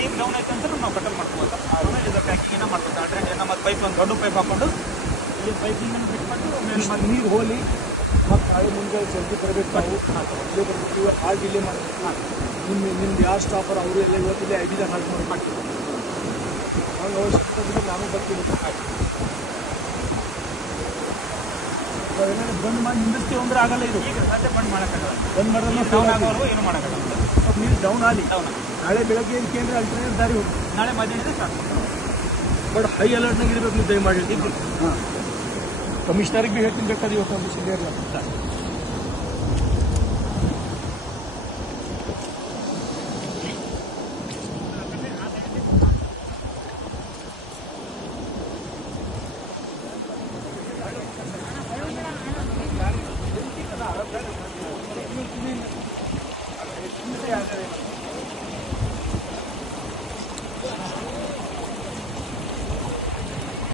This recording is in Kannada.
ನೀರು ಡೌನ್ ಆಯ್ತು ಅಂತ ನಾವು ಕಟ್ಟಲ್ ಮಾಡ್ಕೋಬೋದು ಆಮೇಲೆ ಇದು ಪ್ಯಾಕಿಂಗ್ ಮಾಡ್ತಾರೆ ಡ್ರೈನೇಜ್ ಮತ್ತು ಪೈಪ್ ಒಂದು ದೊಡ್ಡ ಪೈಪ್ ಹಾಕೊಂಡು ಇಲ್ಲಿ ಪೈಪಿಂಗನ್ನು ಬಿಟ್ಕೊಂಡು ನೀರು ಹೋಲಿ ಮತ್ತು ನಾಳೆ ಮುಂದೆ ಜಲ್ದಿ ಬರಬೇಕು ನಾವು ಲೇಬರ್ ಹಾಳು ಡಿಲೇ ಮಾಡಬೇಕು ನಿಮ್ದು ಯಾರು ಸ್ಟಾಫರ್ ಅವರು ಎಲ್ಲ ಇವತ್ತಿಲ್ಲೇ ಐಡಿದಾಗ ಹಾಳು ಮಾಡ್ತೀವಿ ಹಂಗೆ ಅವಶ್ಯಕತೆ ಇದ್ರೆ ನಾನು ಬರ್ತೀನಿ ಏನಾದ್ರು ಬಂದ್ ಮಾಡಿ ನಿಂದಿಸ್ತೀವಿ ಅಂದ್ರೆ ಆಗಲ್ಲ ಇದು ಈಗ ಸದ್ಯ ಬಂದ್ ಮಾಡೋಕ್ಕಾಗಲ್ಲ ಬಂದ್ ಮಾಡಿದ್ರೆ ಡೌನ್ ಆಗೋವರೆಗೂ ಏನು ಮಾಡೋಕ್ಕಾಗಲ್ಲ ಸ್ವಲ್ಪ ನೀರು ಡೌನ್ ಆಗಲಿ ಡೌನ್ ನಾಳೆ ಬೆಳಗ್ಗೆ ಏನು ಕೇಂದ್ರ ಅಲ್ಟರ್ನೇಟ್ ದಾರಿ ಹೋಗಿ ನಾಳೆ ಮಧ್ಯಾಹ್ನ ಸ್ಟಾರ್ಟ್ ಮಾಡ್ತಾರೆ ಬಟ್ ಹೈ ಅಲರ್ಟ್ನಾಗ ಇರಬೇಕು ನೀವು ದಯಮಾಡಿ ಹಾಂ ಕಮಿಷನರ್ಗೆ ಭೀ ಹೇಳ್ತೀನಿ ಬೇಕಾದ್ರೆ ಇವತ್ತು ಒಂದು ಸಿಲಿಯರ್